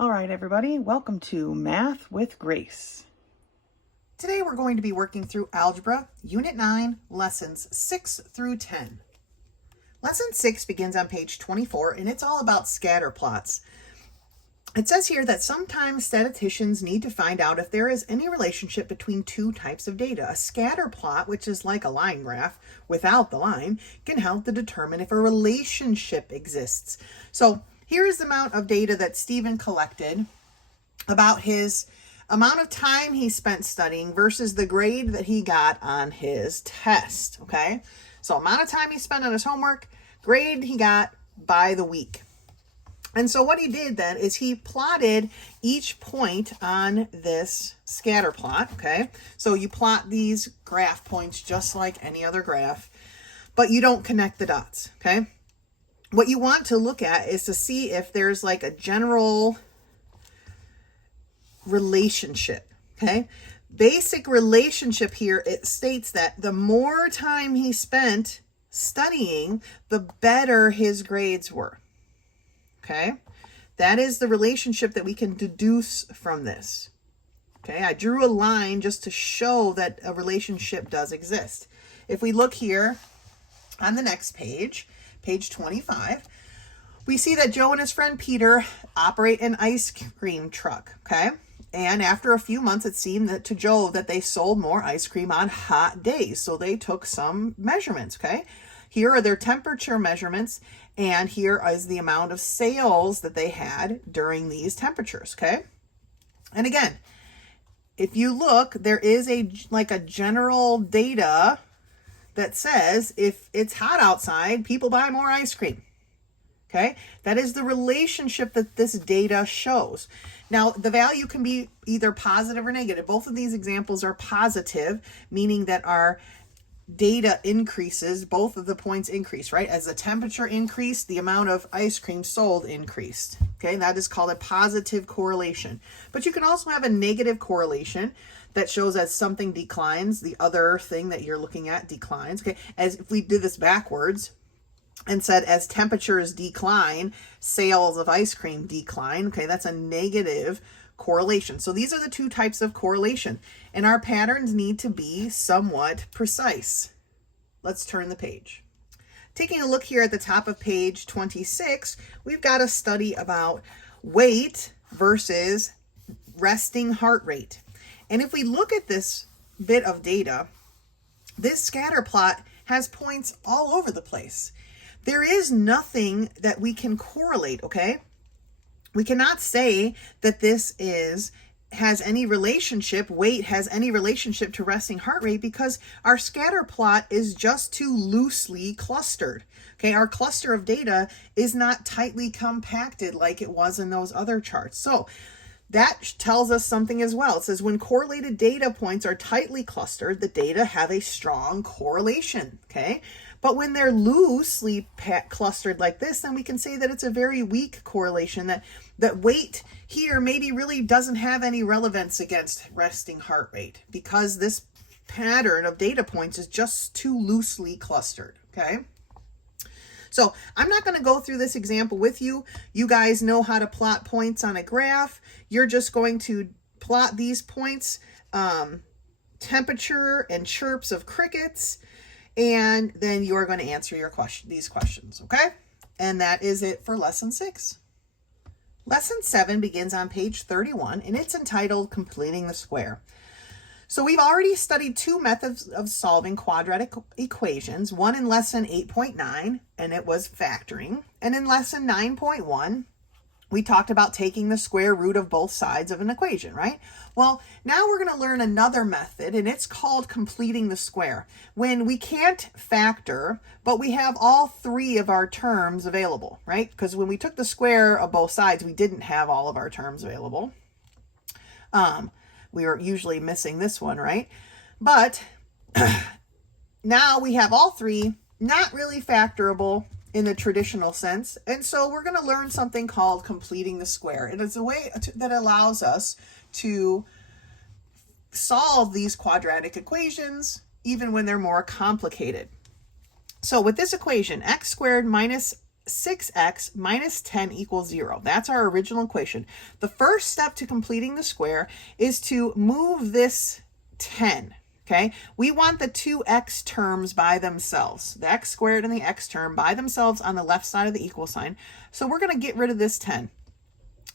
All right, everybody, welcome to Math with Grace. Today we're going to be working through Algebra, Unit 9, Lessons 6 through 10. Lesson 6 begins on page 24, and it's all about scatter plots. It says here that sometimes statisticians need to find out if there is any relationship between two types of data. A scatter plot, which is like a line graph without the line, can help to determine if a relationship exists. So here is the amount of data that Stephen collected about his amount of time he spent studying versus the grade that he got on his test, okay? So amount of time he spent on his homework, grade he got by the week. And so what he did then is he plotted each point on this scatter plot, okay? So you plot these graph points just like any other graph, but you don't connect the dots, okay? What you want to look at is to see if there's like a general relationship, okay? Basic relationship here, it states that the more time he spent studying, the better his grades were. Okay, that is the relationship that we can deduce from this. Okay, I drew a line just to show that a relationship does exist. If we look here on the next page, page 25, we see that Joe and his friend Peter operate an ice cream truck, okay? And after a few months, it seemed that to Joe that they sold more ice cream on hot days. So they took some measurements, okay? Here are their temperature measurements, and here is the amount of sales that they had during these temperatures, okay? And again, if you look, there is a general data that says if it's hot outside, people buy more ice cream, okay? That is the relationship that this data shows. Now, the value can be either positive or negative. Both of these examples are positive, meaning that our data increases, both of the points increase, right? As the temperature increased, the amount of ice cream sold increased. Okay, that is called a positive correlation. But you can also have a negative correlation that shows as something declines, the other thing that you're looking at declines. Okay, as if we did this backwards and said as temperatures decline, sales of ice cream decline. Okay, that's a negative correlation. So these are the two types of correlation, and our patterns need to be somewhat precise. Let's turn the page. Taking a look here at the top of page 26, we've got a study about weight versus resting heart rate. And if we look at this bit of data, this scatter plot has points all over the place. There is nothing that we can correlate, okay? We cannot say that this has any relationship, weight has any relationship to resting heart rate, because our scatter plot is just too loosely clustered. Okay, our cluster of data is not tightly compacted like it was in those other charts. So that tells us something as well. It says when correlated data points are tightly clustered, the data have a strong correlation, okay? But when they're loosely clustered like this, then we can say that it's a very weak correlation, that weight here maybe really doesn't have any relevance against resting heart rate, because this pattern of data points is just too loosely clustered, okay? So I'm not going to go through this example with you. You guys know how to plot points on a graph. You're just going to plot these points, temperature and chirps of crickets, and then you are going to answer these questions, okay? And that is it for lesson 6. Lesson 7 begins on page 31, and it's entitled Completing the Square. So we've already studied two methods of solving quadratic equations, one in lesson 8.9, and it was factoring. And in lesson 9.1, we talked about taking the square root of both sides of an equation, right? Well, now we're going to learn another method, and it's called completing the square. When we can't factor, but we have all three of our terms available, right? Because when we took the square of both sides, we didn't have all of our terms available. We were usually missing this one, right? But now we have all three, not really factorable in the traditional sense. And so we're going to learn something called completing the square. And it's a way that allows us to solve these quadratic equations even when they're more complicated. So with this equation, x squared minus 6x minus 10 equals 0. That's our original equation. The first step to completing the square is to move this 10. Okay, we want the two x terms by themselves, the x squared and the x term by themselves on the left side of the equal sign. So we're going to get rid of this 10.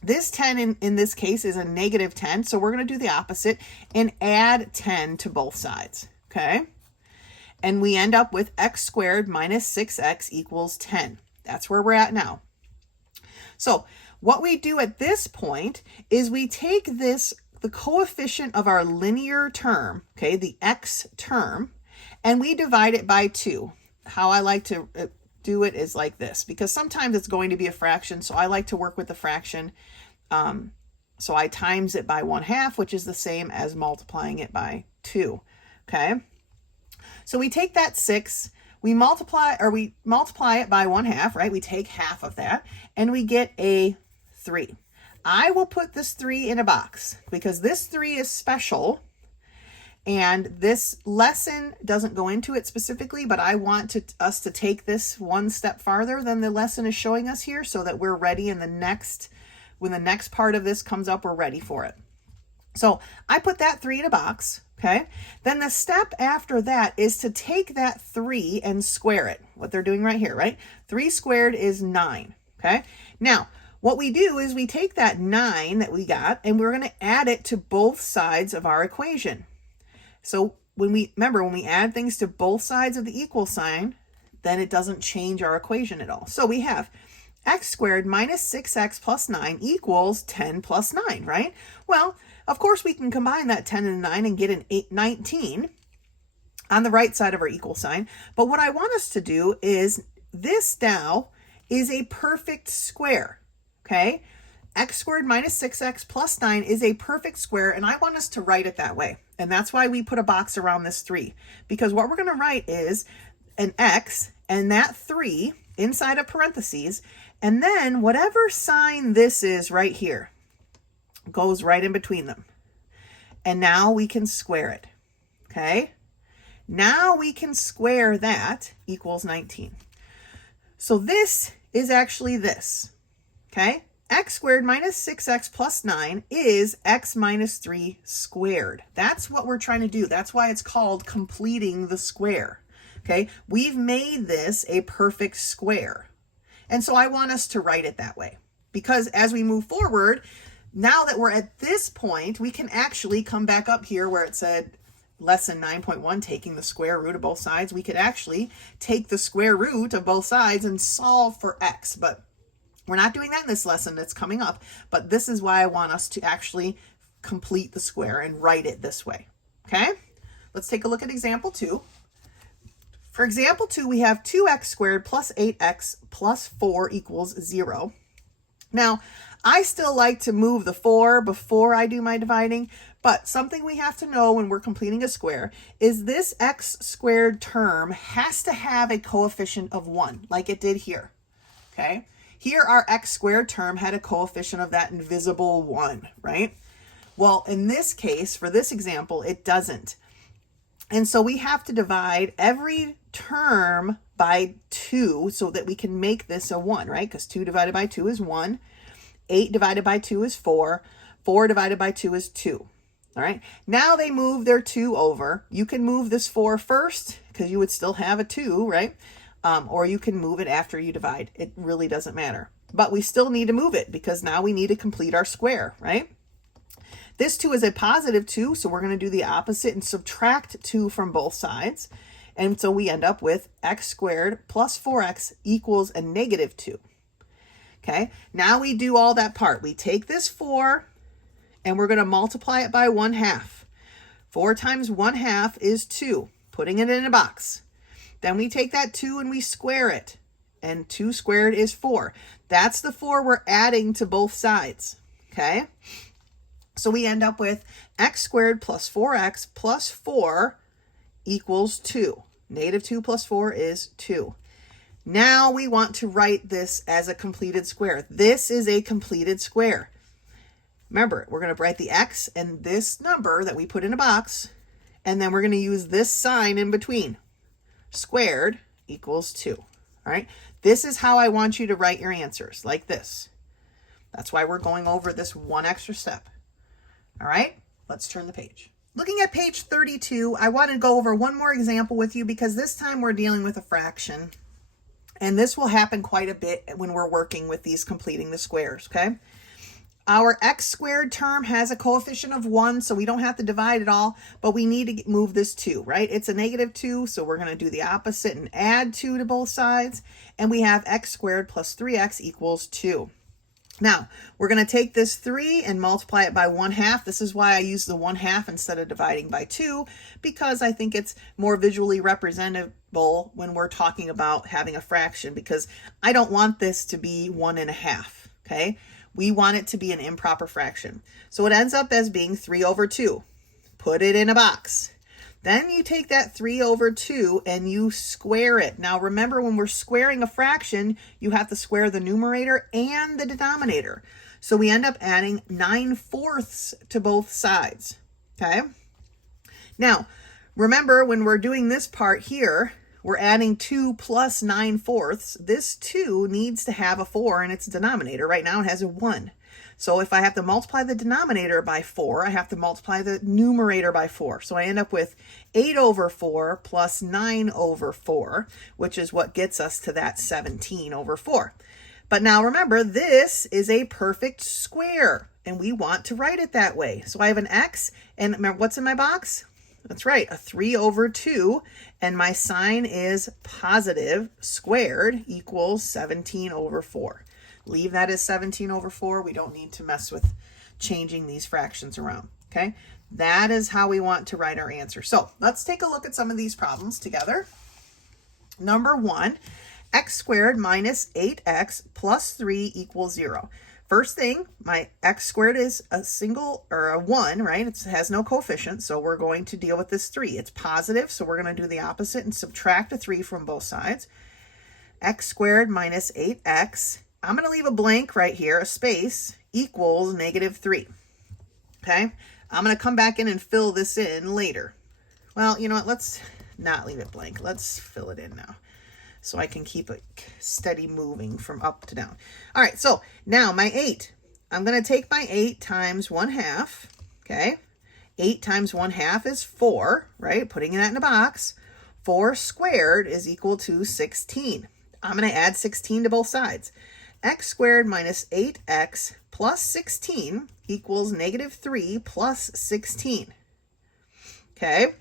This 10 in this case is a negative 10, so we're going to do the opposite and add 10 to both sides. Okay, and we end up with x squared minus 6x equals 10. That's where we're at now. So what we do at this point is we take this, the coefficient of our linear term, okay, the x term, and we divide it by 2. How I like to do it is like this, because sometimes it's going to be a fraction, so I like to work with the fraction. So I times it by 1/2, which is the same as multiplying it by 2, okay? So we take that 6, we multiply it by 1/2, right? We take half of that, and we get a 3. I will put this 3 in a box because this 3 is special, and this lesson doesn't go into it specifically, but I want us to take this one step farther than the lesson is showing us here so that we're ready in the next, when the next part of this comes up, we're ready for it. So I put that 3 in a box, okay? Then the step after that is to take that 3 and square it, what they're doing right here, right? 3 squared is 9, okay? Now, what we do is we take that 9 that we got and we're going to add it to both sides of our equation. So when we add things to both sides of the equal sign, then it doesn't change our equation at all. So we have x squared minus 6x plus 9 equals 10 plus 9, right? Well, of course we can combine that 10 and 9 and get an 19 on the right side of our equal sign. But what I want us to do is this now is a perfect square. Okay, x squared minus 6x plus 9 is a perfect square, and I want us to write it that way. And that's why we put a box around this 3, because what we're going to write is an x and that 3 inside of parentheses, and then whatever sign this is right here goes right in between them. And now we can square it. Okay, now we can square that equals 19. So this is actually this. Okay, x squared minus 6x plus 9 is x minus 3 squared. That's what we're trying to do. That's why it's called completing the square. Okay, we've made this a perfect square. And so I want us to write it that way, because as we move forward, now that we're at this point, we can actually come back up here where it said lesson 9.1, taking the square root of both sides. We could actually take the square root of both sides and solve for x, but we're not doing that in this lesson that's coming up, but this is why I want us to actually complete the square and write it this way. Okay, let's take a look at example 2. For example 2, we have 2x squared plus 8x plus 4 equals 0. Now, I still like to move the 4 before I do my dividing, but something we have to know when we're completing a square is this x squared term has to have a coefficient of 1, like it did here. Okay? Here, our x squared term had a coefficient of that invisible 1, right? Well, in this case, for this example, it doesn't. And so we have to divide every term by 2 so that we can make this a 1, right? Because 2 divided by 2 is 1. 8 divided by 2 is 4. 4 divided by 2 is 2. All right. Now they move their 2 over. You can move this 4 first because you would still have a 2, right? Or you can move it after you divide. It really doesn't matter. But we still need to move it because now we need to complete our square, right? This 2 is a positive 2, so we're going to do the opposite and subtract 2 from both sides. And so we end up with x squared plus 4x equals a negative 2. Okay, now we do all that part. We take this 4 and we're going to multiply it by 1/2. 4 times 1/2 is 2, putting it in a box. Then we take that 2 and we square it, and 2 squared is 4. That's the 4 we're adding to both sides, okay? So we end up with x squared plus 4x plus 4 equals 2. Negative 2 plus 4 is 2. Now we want to write this as a completed square. This is a completed square. Remember, we're going to write the x and this number that we put in a box, and then we're going to use this sign in between. Squared equals 2. All right, This is how I want you to write your answers, like this. That's why we're going over this one extra step. All right, let's turn the page. Looking at page 32, I want to go over one more example with you because this time we're dealing with a fraction. And this will happen quite a bit when we're working with these completing the squares, okay? Our x squared term has a coefficient of 1, so we don't have to divide it all, but we need to move this 2, right? It's a negative 2, so we're going to do the opposite and add 2 to both sides. And we have x squared plus 3x equals 2. Now, we're going to take this 3 and multiply it by 1/2. This is why I use the 1/2 instead of dividing by 2, because I think it's more visually representable when we're talking about having a fraction, because I don't want this to be 1 1/2, okay? We want it to be an improper fraction. So it ends up as being 3 over 2. Put it in a box. Then you take that 3 over 2 and you square it. Now remember, when we're squaring a fraction, you have to square the numerator and the denominator. So we end up adding 9/4 to both sides, okay? Now, remember when we're doing this part here, we're adding 2 plus 9/4. This 2 needs to have a 4 in its denominator. Right now it has a 1. So if I have to multiply the denominator by 4, I have to multiply the numerator by 4. So I end up with 8 over 4 plus 9 over 4, which is what gets us to that 17 over 4. But now remember, this is a perfect square, and we want to write it that way. So I have an x, and remember, what's in my box? That's right, a 3 over 2, and my sign is positive squared equals 17 over 4. Leave that as 17 over 4. We don't need to mess with changing these fractions around, okay? That is how we want to write our answer. So let's take a look at some of these problems together. Number 1, x squared minus 8x plus 3 equals 0. First thing, my x squared is a single, or a 1, right? It has no coefficient, so we're going to deal with this 3. It's positive, so we're going to do the opposite and subtract a 3 from both sides. X squared minus 8x, I'm going to leave a blank right here, a space, equals negative 3. Okay? I'm going to come back in and fill this in later. Well, you know what? Let's not leave it blank. Let's fill it in now, so I can keep it steady moving from up to down. All right, so now my 8. I'm going to take my 8 times 1/2, okay? 8 times 1/2 is 4, right? Putting that in a box. 4 squared is equal to 16. I'm going to add 16 to both sides. X squared minus 8x plus 16 equals negative 3 plus 16. Okay?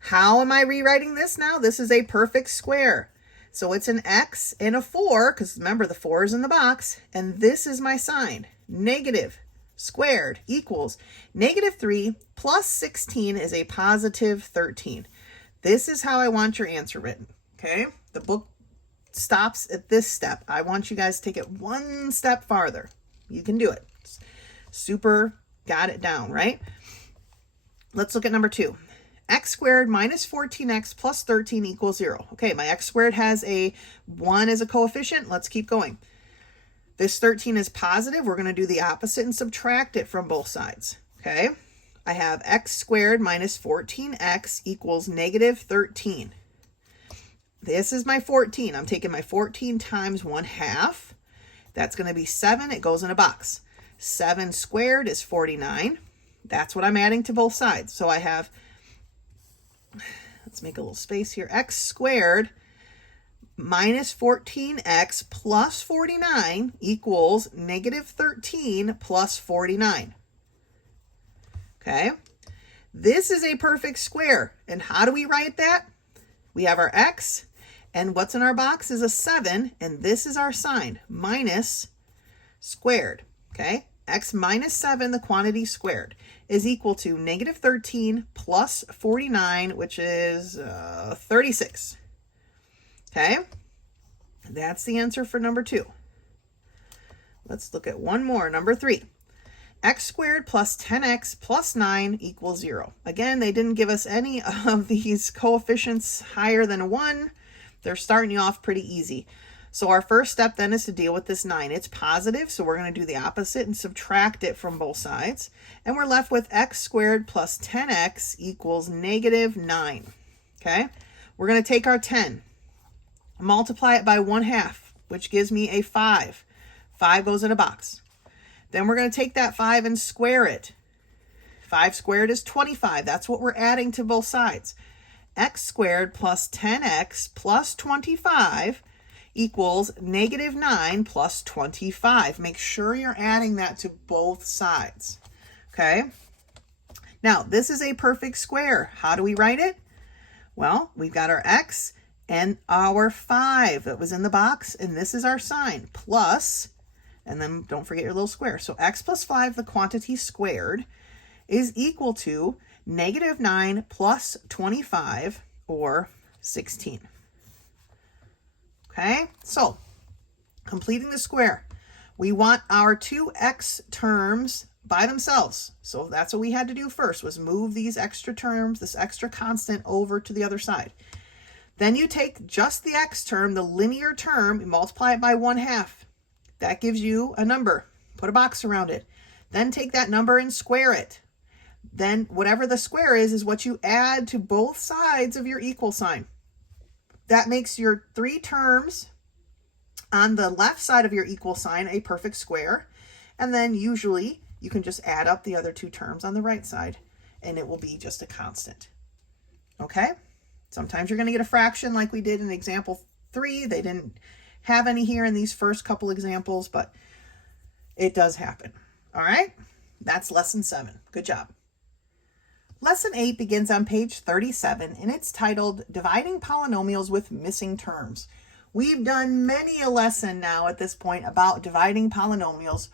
How am I rewriting this now? This is a perfect square. So it's an x and a 4, because remember the 4 is in the box, and this is my sign. Negative squared equals negative 3 plus 16 is a positive 13. This is how I want your answer written, okay? The book stops at this step. I want you guys to take it one step farther. You can do it. Super got it down, right? Let's look at number 2. X squared minus 14x plus 13 equals 0. Okay, my x squared has a 1 as a coefficient. Let's keep going. This 13 is positive. We're going to do the opposite and subtract it from both sides. Okay, I have x squared minus 14x equals negative 13. This is my 14. I'm taking my 14 times 1/2. That's going to be 7. It goes in a box. 7 squared is 49. That's what I'm adding to both sides. So I have, let's make a little space here, x squared minus 14x plus 49 equals negative 13 plus 49. Okay, this is a perfect square. And how do we write that? We have our x, and what's in our box is a 7, and this is our sign, minus squared. Okay, x minus 7, the quantity squared, is equal to negative 13 plus 49, which is 36. Okay, that's the answer for number 2. Let's look at one more, number 3. X squared plus 10x plus 9 equals 0. Again, they didn't give us any of these coefficients higher than a 1. They're starting you off pretty easy. So our first step then is to deal with this 9. It's positive, so we're going to do the opposite and subtract it from both sides. And we're left with x squared plus 10x equals negative 9. Okay, we're going to take our 10. multiply it by 1/2, which gives me a 5. 5 goes in a box. Then we're going to take that 5 and square it. 5 squared is 25. That's what we're adding to both sides. X squared plus 10x plus 25 equals -9 plus 25. Make sure you're adding that to both sides. Okay? Now, this is a perfect square. How do we write it? Well, we've got our x and our 5 that was in the box, and this is our sign, plus, and then don't forget your little square. So x plus 5, the quantity squared, is equal to -9 plus 25, or 16. Okay, so completing the square, we want our two x terms by themselves. So that's what we had to do first, was move these extra terms, this extra constant, over to the other side. Then you take just the x term, the linear term, and multiply it by 1/2. That gives you a number. Put a box around it. Then take that number and square it. Then whatever the square is what you add to both sides of your equal sign. That makes your 3 terms on the left side of your equal sign a perfect square. And then usually you can just add up the other 2 terms on the right side, and it will be just a constant. Okay? Sometimes you're going to get a fraction like we did in example 3. They didn't have any here in these first couple examples, but it does happen. All right? That's lesson 7. Good job. Lesson 8 begins on page 37, and it's titled Dividing Polynomials with Missing Terms. We've done many a lesson now at this point about dividing polynomials,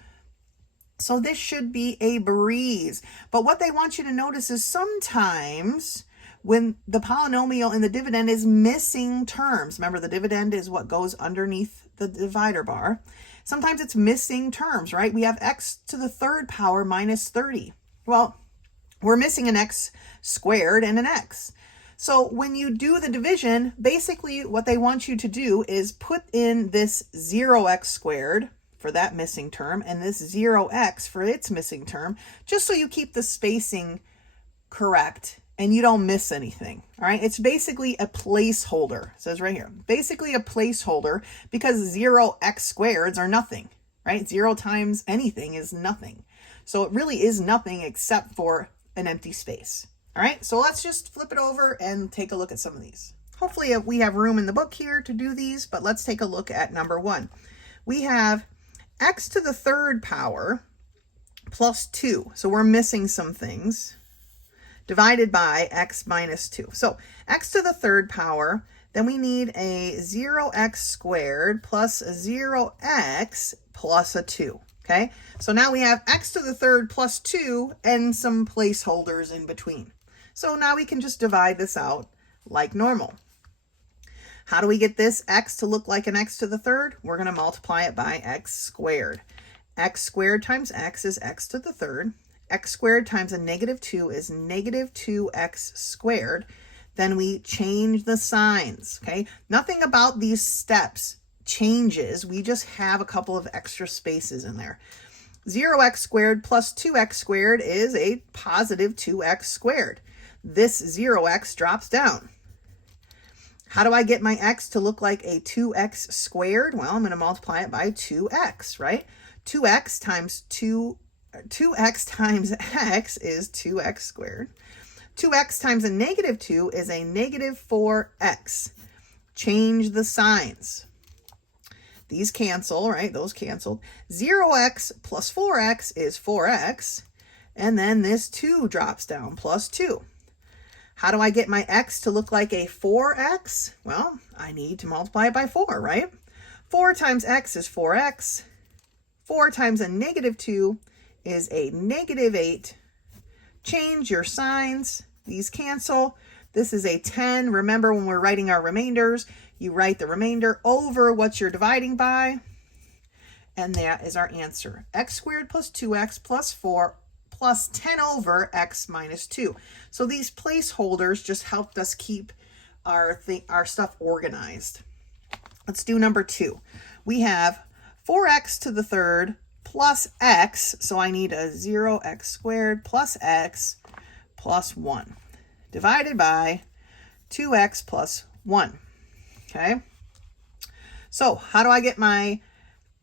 so this should be a breeze. But what they want you to notice is sometimes when the polynomial in the dividend is missing terms, remember the dividend is what goes underneath the divider bar. Sometimes it's missing terms, right? We have x to the 3rd power minus 30. Well, we're missing an x squared and an x. So when you do the division, basically what they want you to do is put in this 0x squared for that missing term and this 0x for its missing term, just so you keep the spacing correct and you don't miss anything. All right, it's basically a placeholder. It says right here, basically a placeholder, because 0x squareds are nothing, right? 0 times anything is nothing. So it really is nothing except for an empty space. All right, so let's just flip it over and take a look at some of these. Hopefully we have room in the book here to do these, but let's take a look at number 1. We have x to the 3rd power plus 2. So we're missing some things, divided by x minus 2. So x to the 3rd power, then we need a 0x squared plus a 0x plus a 2. Okay, so now we have x to the 3rd plus 2 and some placeholders in between. So now we can just divide this out like normal. How do we get this x to look like an x to the 3rd? We're going to multiply it by x squared. X squared times x is x to the 3rd. X squared times a -2 is -2x squared. Then we change the signs, okay? Nothing about these steps changes. We just have a couple of extra spaces in there. 0x squared plus 2x squared is a positive 2x squared. This 0x drops down. How do I get my x to look like a 2x squared? Well, I'm going to multiply it by 2x, right? 2x times x is 2x squared. 2x times a -2 is a -4x. Change the signs. These cancel, right? Those canceled. 0x plus 4x is 4x. And then this 2 drops down, plus 2. How do I get my x to look like a 4x? Well, I need to multiply it by 4, right? 4 times x is 4x. 4 times a -2 is a -8. Change your signs. These cancel. This is a 10. Remember, when we're writing our remainders, you write the remainder over what you're dividing by. And that is our answer. X squared plus 2x plus 4 plus 10 over x minus 2. So these placeholders just helped us keep our stuff organized. Let's do number 2. We have 4x to the 3rd plus x. So I need a 0x squared plus x plus 1 divided by 2x plus 1. Okay. So how do I get my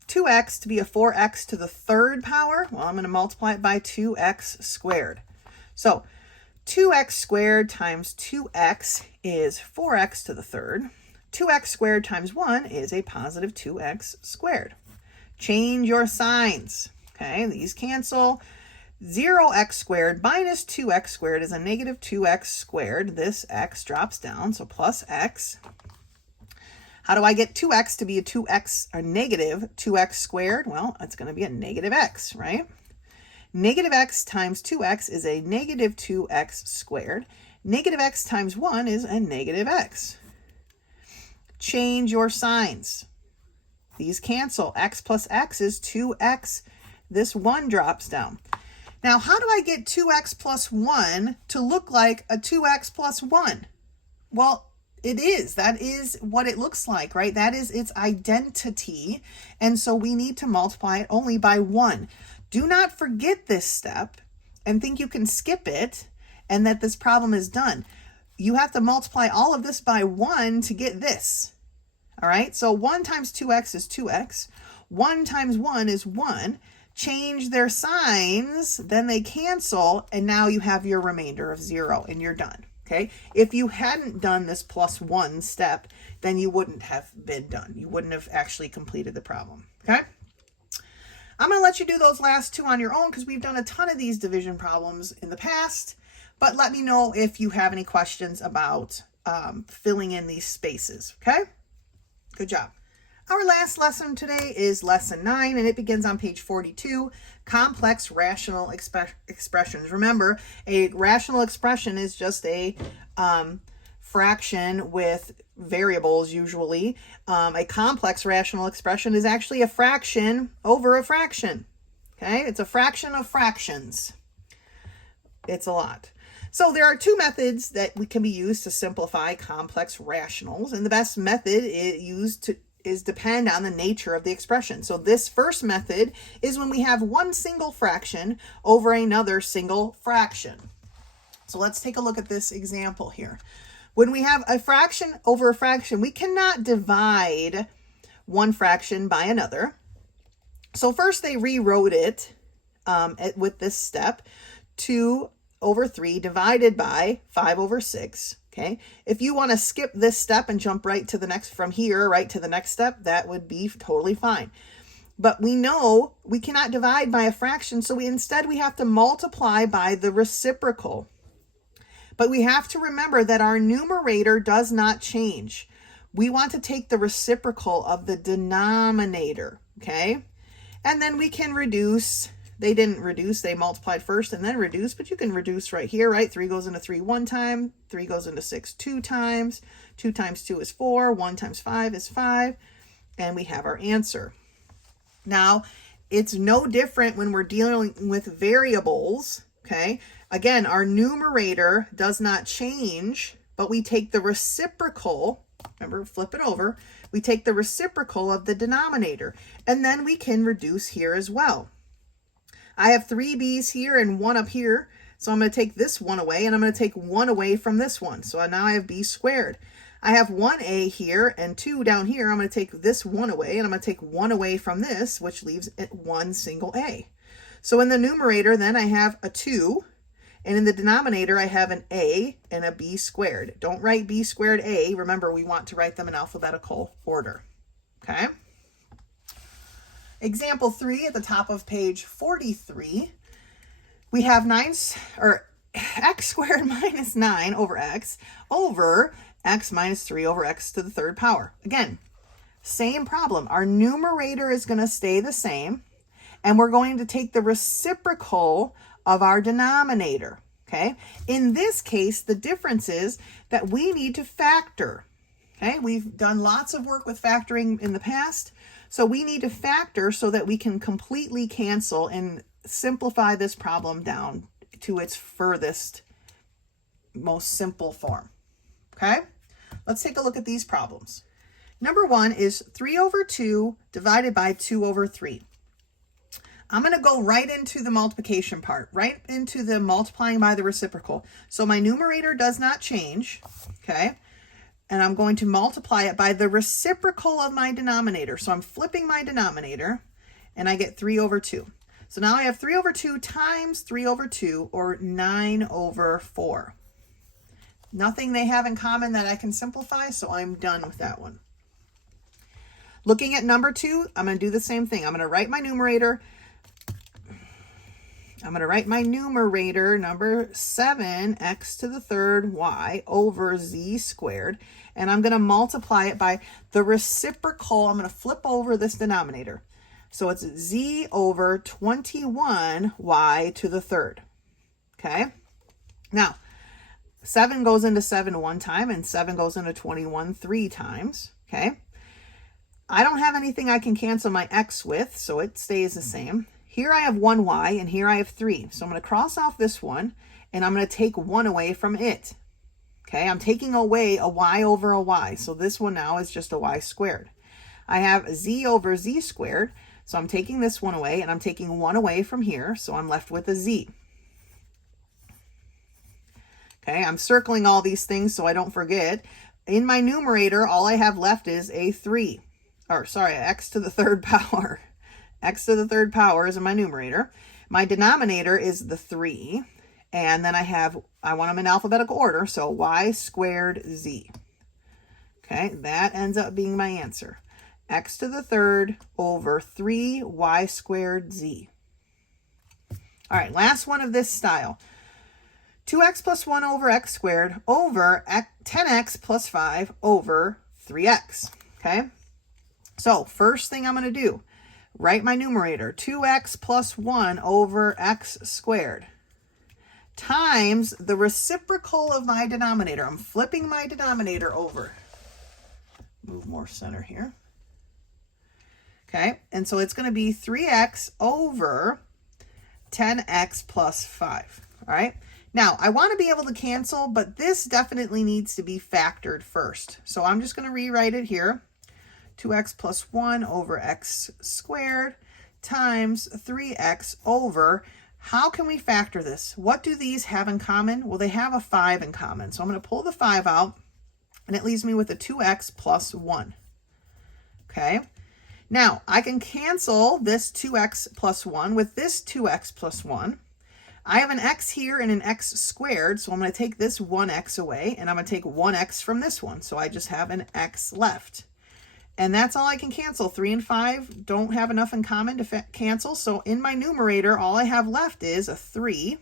2x to be a 4x to the third power? Well, I'm going to multiply it by 2x squared. So 2x squared times 2x is 4x to the third. 2x squared times 1 is a positive 2x squared. Change your signs. Okay, these cancel. 0x squared minus 2x squared is a negative 2x squared. This x drops down, so plus x. How do I get 2x to be a negative 2x squared? Well, it's going to be a negative x, right? Negative x times 2x is a negative 2x squared. Negative x times 1 is a negative x. Change your signs. These cancel. X plus x is 2x. This 1 drops down. Now, how do I get 2x plus 1 to look like a 2x plus 1? Well, that is what it looks like, right? That is its identity. And so we need to multiply it only by 1. Do not forget this step and think you can skip it and that this problem is done. You have to multiply all of this by 1 to get this. All right, so 1 times 2x is 2x. 1 times 1 is 1. Change their signs, then they cancel, and now you have your remainder of 0, and you're done. Okay, if you hadn't done this plus 1 step, then you wouldn't have been done. You wouldn't have actually completed the problem. Okay, I'm going to let you do those last 2 on your own because we've done a ton of these division problems in the past, but let me know if you have any questions about filling in these spaces. Okay, good job. Our last lesson today is lesson 9, and it begins on page 42, complex rational expressions. Remember, a rational expression is just a fraction with variables usually. A complex rational expression is actually a fraction over a fraction. Okay, it's a fraction of fractions. It's a lot. So there are 2 methods that can be used to simplify complex rationals, and the best method is depend on the nature of the expression. So this first method is when we have one single fraction over another single fraction. So let's take a look at this example here. When we have a fraction over a fraction, we cannot divide one fraction by another. So first they rewrote it with this step, 2 over 3 divided by 5 over 6. Okay, if you want to skip this step and jump right to the next, from here right to the next step, that would be totally fine. But we know we cannot divide by a fraction, so instead we have to multiply by the reciprocal. But we have to remember that our numerator does not change. We want to take the reciprocal of the denominator, okay? And then we can reduce. They didn't reduce, they multiplied first and then reduce, but you can reduce right here, right? 3 goes into 3 one time, 3 goes into 6 2 times, 2 times 2 is 4, 1 times 5 is 5, and we have our answer. Now, it's no different when we're dealing with variables, okay? Again, our numerator does not change, but we take the reciprocal, remember, flip it over, we take the reciprocal of the denominator, and then we can reduce here as well. I have 3 b's here and 1 up here, so I'm going to take this 1 away, and I'm going to take 1 away from this one. So now I have b squared. I have 1a here and 2 down here. I'm going to take this 1 away, and I'm going to take 1 away from this, which leaves it 1 single a. So in the numerator, then I have a 2, and in the denominator, I have an a and a b squared. Don't write b squared a. Remember, we want to write them in alphabetical order. Okay? Example 3 at the top of page 43, we have x squared minus 9 over x minus 3 over x to the third power. Again, same problem. Our numerator is going to stay the same, and we're going to take the reciprocal of our denominator. Okay? In this case, the difference is that we need to factor. Okay? We've done lots of work with factoring in the past. So we need to factor so that we can completely cancel and simplify this problem down to its furthest, most simple form. Okay? Let's take a look at these problems. Number 1 is 3 over 2 divided by 2 over 3. I'm going to go right into the multiplication part, right into the multiplying by the reciprocal. So my numerator does not change. Okay? and I'm going to multiply it by the reciprocal of my denominator. So I'm flipping my denominator, and I get 3 over 2. So now I have 3 over 2 times 3 over 2, or 9 over 4. Nothing they have in common that I can simplify, so I'm done with that one. Looking at number 2, I'm going to do the same thing. I'm going to write my numerator. I'm going to write my numerator, number 7x to the third y over z squared, and I'm going to multiply it by the reciprocal. I'm going to flip over this denominator. So it's z over 21y to the third. Okay? Now, 7 goes into 7 one time, and 7 goes into 21 3 times. Okay? I don't have anything I can cancel my x with, so it stays the same. Here I have 1y, and here I have 3. So I'm going to cross off this one, and I'm going to take 1 away from it. Okay, I'm taking away a y over a y. So this one now is just a y squared. I have z over z squared. So I'm taking this one away, and I'm taking 1 away from here. So I'm left with a z. Okay, I'm circling all these things so I don't forget. In my numerator, all I have left is a 3. Or sorry, x to the third power. X to the third power is in my numerator. My denominator is the 3. And then I want them in alphabetical order, so y squared z. Okay, that ends up being my answer. X to the third over 3y squared z. All right, last one of this style. 2x plus 1 over x squared over 10x plus 5 over 3x. Okay, so first thing I'm going to do, write my numerator, 2x plus 1 over x squared times the reciprocal of my denominator. I'm flipping my denominator over. Move more center here. Okay, and so it's going to be 3x over 10x plus 5. All right, now I want to be able to cancel, but this definitely needs to be factored first. So I'm just going to rewrite it here. 2x plus 1 over x squared times 3x over, how can we factor this? What do these have in common? Well, they have a 5 in common. So I'm going to pull the 5 out, and it leaves me with a 2x plus 1. Okay. Now, I can cancel this 2x plus 1 with this 2x plus 1. I have an x here and an x squared, so I'm going to take this 1x away, and I'm going to take 1x from this one. So I just have an x left. And that's all I can cancel. 3 and 5 don't have enough in common to cancel. So in my numerator, all I have left is a 3.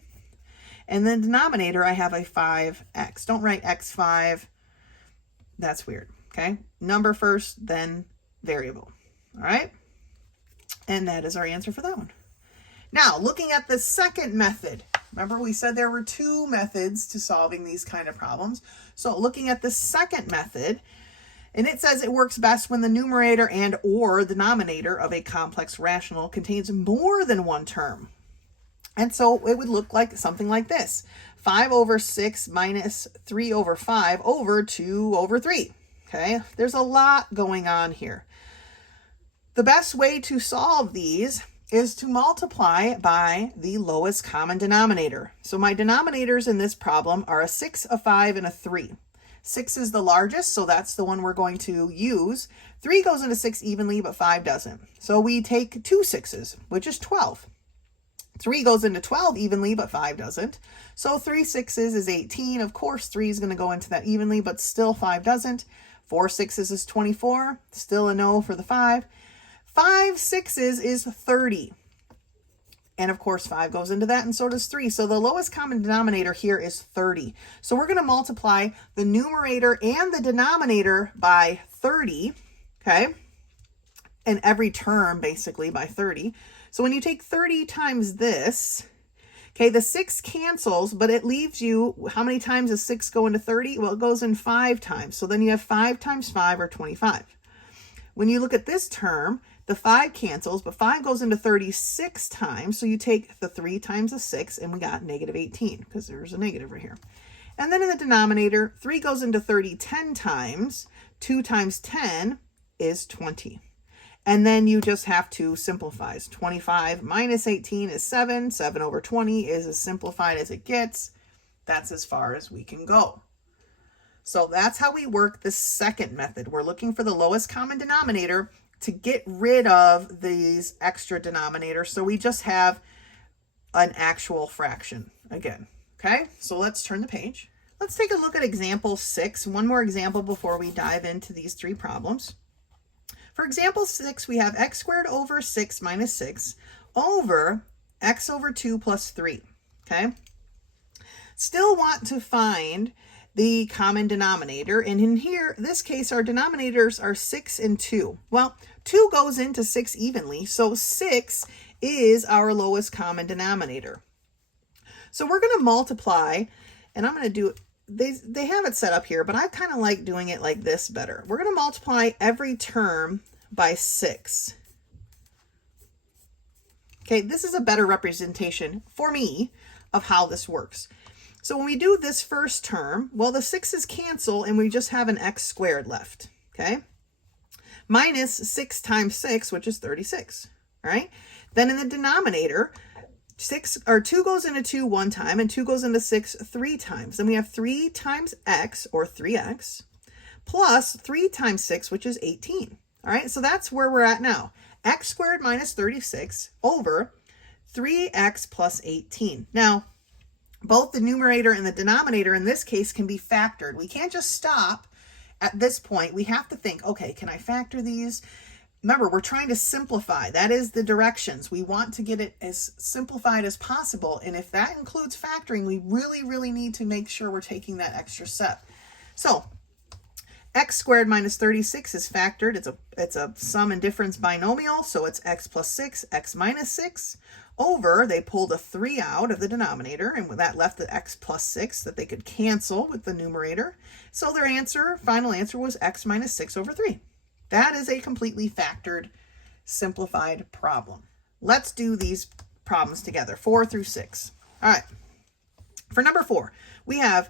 And then denominator, I have a 5x. Don't write x5. That's weird. Okay. Number first, then variable. All right. And that is our answer for that one. Now, looking at the second method. Remember, we said there were 2 methods to solving these kind of problems. So looking at the second method, and it says it works best when the numerator and or denominator of a complex rational contains more than one term. And so it would look like something like this. 5 over 6 minus 3 over 5 over 2 over 3. Okay, there's a lot going on here. The best way to solve these is to multiply by the lowest common denominator. So my denominators in this problem are a 6, a 5, and a 3. 6 is the largest, so that's the one we're going to use. 3 goes into 6 evenly, but 5 doesn't. So we take 2 6s, which is 12. 3 goes into 12 evenly, but 5 doesn't. So 3 6s is 18. Of course, 3 is going to go into that evenly, but still 5 doesn't. 4 6s is 24. Still a no for the 5. 5 6s is 30. And of course, 5 goes into that, and so does 3. So the lowest common denominator here is 30. So we're going to multiply the numerator and the denominator by 30, okay? And every term, basically, by 30. So when you take 30 times this, okay, the 6 cancels, but it leaves you, how many times does 6 go into 30? Well, it goes in 5 times. So then you have 5 times 5, or 25. When you look at this term, the 5 cancels, but 5 goes into 36 times. So you take the 3 times the 6, and we got negative 18, because there's a negative right here. And then in the denominator, 3 goes into 30 10 times. 2 times 10 is 20. And then you just have to simplify. 25 minus 18 is 7. 7 over 20 is as simplified as it gets. That's as far as we can go. So that's how we work the second method. We're looking for the lowest common denominator to get rid of these extra denominators. So we just have an actual fraction again. Okay, so let's turn the page. Let's take a look at example 6. One more example before we dive into these 3 problems. For example 6, we have x squared over 6 minus 6 over x over 2 plus 3. Okay, still want to find the common denominator, and in here, this case, our denominators are 6 and 2. Well, 2 goes into 6 evenly, so 6 is our lowest common denominator. So we're going to multiply, and I'm going to do, they have it set up here, but I kind of like doing it like this better. We're going to multiply every term by 6. Okay, this is a better representation for me of how this works. So when we do this first term, well, the 6's cancel and we just have an x squared left, okay? Minus 6 times 6, which is 36, all right? Then in the denominator, 2 goes into 2 one time and 2 goes into 6 3 times. Then we have 3 times x, or 3x, plus 3 times 6, which is 18, all right? So that's where we're at now. X squared minus 36 over 3x plus 18. Now, both the numerator and the denominator in this case can be factored. We can't just stop at this point. We have to think, okay, can I factor these? Remember, we're trying to simplify. That is the directions. We want to get it as simplified as possible. And if that includes factoring, we really, really need to make sure we're taking that extra step. So x squared minus 36 is factored. It's a sum and difference binomial. So it's x plus 6, x minus 6. Over, they pulled a 3 out of the denominator, and that left the x plus 6 that they could cancel with the numerator. So their answer, final answer, was x minus 6 over 3. That is a completely factored, simplified problem. Let's do these problems together, 4 through 6. All right, for number 4, we have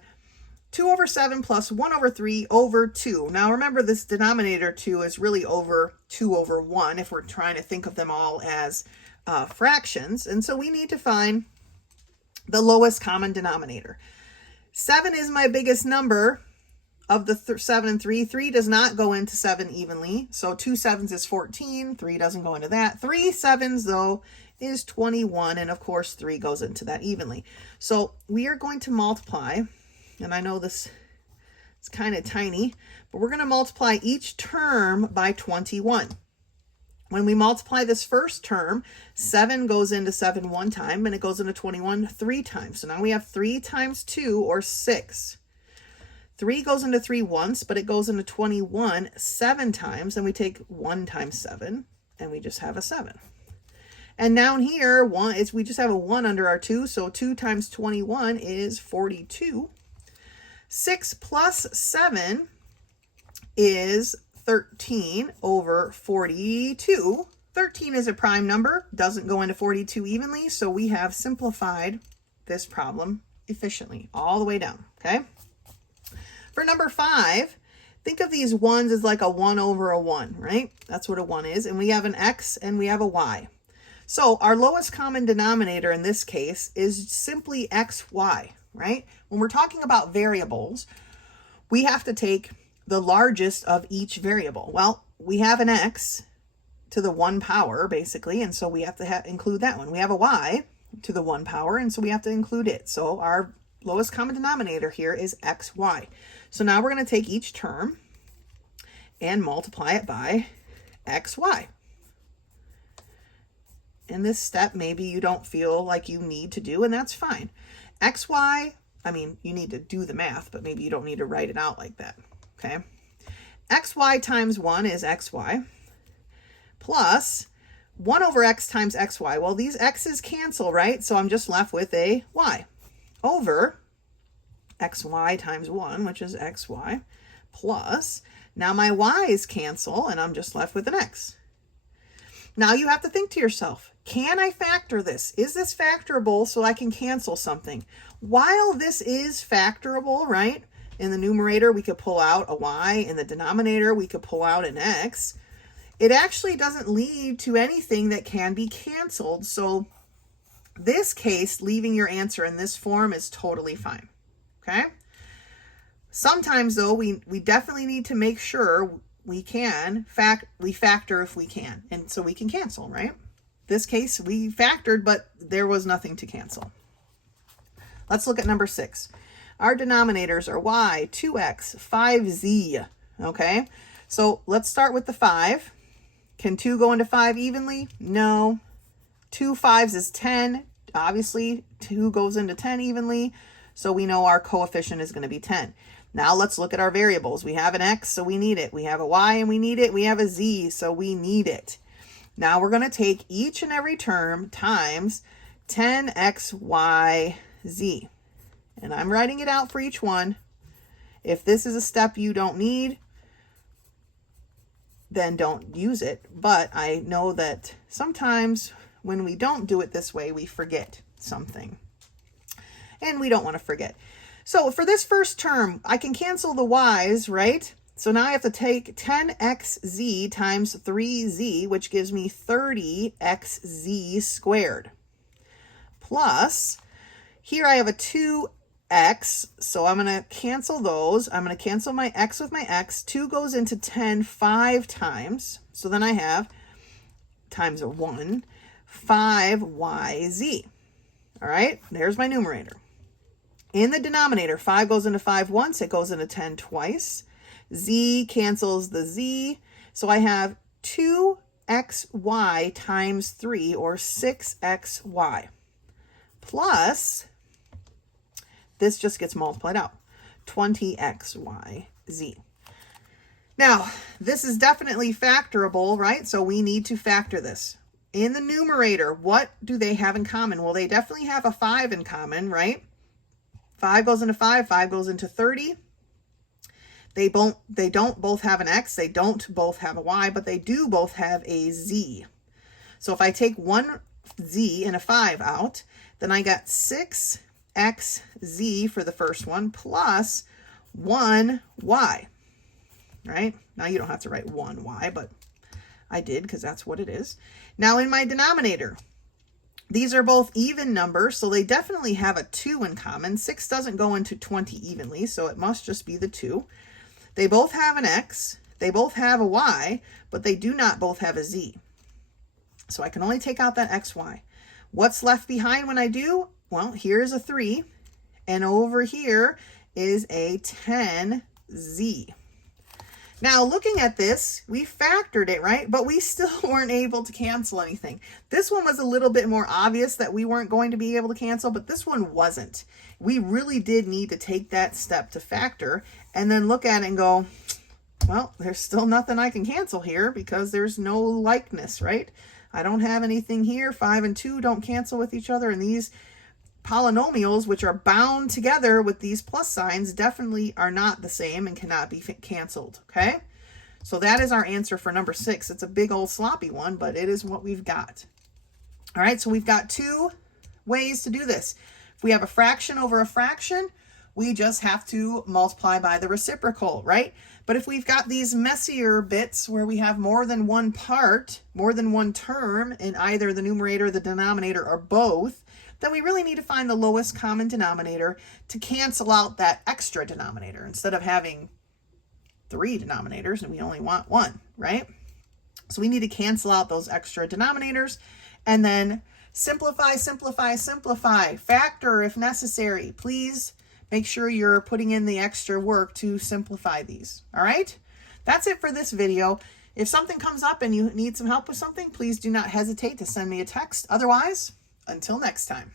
2 over 7 plus 1 over 3 over 2. Now remember, this denominator 2 is really over 2 over 1 if we're trying to think of them all as fractions, and so we need to find the lowest common denominator. 7 is my biggest number of the 7 and 3. 3 does not go into 7 evenly, so 2 7s is 14. 3 doesn't go into that. 3 7s, though, is 21, and of course 3 goes into that evenly. So we are going to multiply, and I know this is kind of tiny, but we're going to multiply each term by 21. When we multiply this first term, 7 goes into 7 one time, and it goes into 21 3 times. So now we have 3 times 2, or 6. 3 goes into 3 once, but it goes into 21 7 times, and we take 1 times 7, and we just have a 7. And down here, we just have a 1 under our 2, so 2 times 21 is 42. 6 plus 7 is 13 over 42. 13 is a prime number, doesn't go into 42 evenly, so we have simplified this problem efficiently all the way down, okay? For number 5, think of these ones as like a 1 over a 1, right? That's what a 1 is, and we have an x and we have a y. So our lowest common denominator in this case is simply xy, right? When we're talking about variables, we have to take the largest of each variable. Well, we have an x to the 1 power, basically, and so we have to include that one. We have a y to the 1 power, and so we have to include it. So our lowest common denominator here is xy. So now we're going to take each term and multiply it by xy. And this step, maybe you don't feel like you need to do, and that's fine. Xy, I mean, you need to do the math, but maybe you don't need to write it out like that. Okay, xy times 1 is xy, plus 1 over x times xy. Well, these x's cancel, right? So I'm just left with a y, over xy times 1, which is xy, plus, now my y's cancel, and I'm just left with an x. Now you have to think to yourself, can I factor this? Is this factorable so I can cancel something? While this is factorable, right? In the numerator, we could pull out a y. In the denominator, we could pull out an x. It actually doesn't lead to anything that can be canceled. So this case, leaving your answer in this form is totally fine. Okay? Sometimes though, we definitely need to make sure we factor if we can, and so we can cancel, right? This case we factored, but there was nothing to cancel. Let's look at number 6. Our denominators are y, 2x, 5z. Okay, so let's start with the 5. Can 2 go into 5 evenly? No. 2 5s is 10. Obviously, 2 goes into 10 evenly, so we know our coefficient is going to be 10. Now let's look at our variables. We have an x, so we need it. We have a y, and we need it. We have a z, so we need it. Now we're going to take each and every term times 10xyz. And I'm writing it out for each one. If this is a step you don't need, then don't use it. But I know that sometimes when we don't do it this way, we forget something. And we don't want to forget. So for this first term, I can cancel the y's, right? So now I have to take 10xz times 3z, which gives me 30xz squared. Plus, here I have a 2x, so I'm going to cancel those. I'm going to cancel my x with my x. 2 goes into 10 5 times. So then I have times a 1, 5yz. All right, there's my numerator. In the denominator, 5 goes into 5 once. It goes into 10 twice. Z cancels the z. So I have 2xy times 3, or 6xy. Plus, this just gets multiplied out, 20xyz. Now, this is definitely factorable, right? So we need to factor this. In the numerator, what do they have in common? Well, they definitely have a 5 in common, right? 5 goes into 5, 5 goes into 30. They don't both have an x, they don't both have a y, but they do both have a z. So if I take one z and a 5 out, then I got 6xz for the first one plus 1y, right? Now you don't have to write 1y, but I did because that's what it is. Now in my denominator, these are both even numbers, so they definitely have a 2 in common. 6 doesn't go into 20 evenly, so it must just be the 2. They both have an x, they both have a y, but they do not both have a z. So I can only take out that xy. What's left behind when I do? Well, here's a 3, and over here is a 10z. Now, looking at this, we factored it, right? But we still weren't able to cancel anything. This one was a little bit more obvious that we weren't going to be able to cancel, but this one wasn't. We really did need to take that step to factor and then look at it and go, well, there's still nothing I can cancel here because there's no likeness, right? I don't have anything here. 5 and 2 don't cancel with each other, and these polynomials, which are bound together with these plus signs, definitely are not the same and cannot be canceled, okay? So that is our answer for number 6. It's a big old sloppy one, but it is what we've got. All right, so we've got 2 ways to do this. If we have a fraction over a fraction, we just have to multiply by the reciprocal, right? But if we've got these messier bits where we have more than one part, more than one term in either the numerator, the denominator, or both, then we really need to find the lowest common denominator to cancel out that extra denominator. Instead of having 3 denominators and we only want 1, right? So we need to cancel out those extra denominators and then simplify, simplify, simplify, factor if necessary. Please make sure you're putting in the extra work to simplify these, all right? That's it for this video. If something comes up and you need some help with something, please do not hesitate to send me a text. Otherwise, until next time.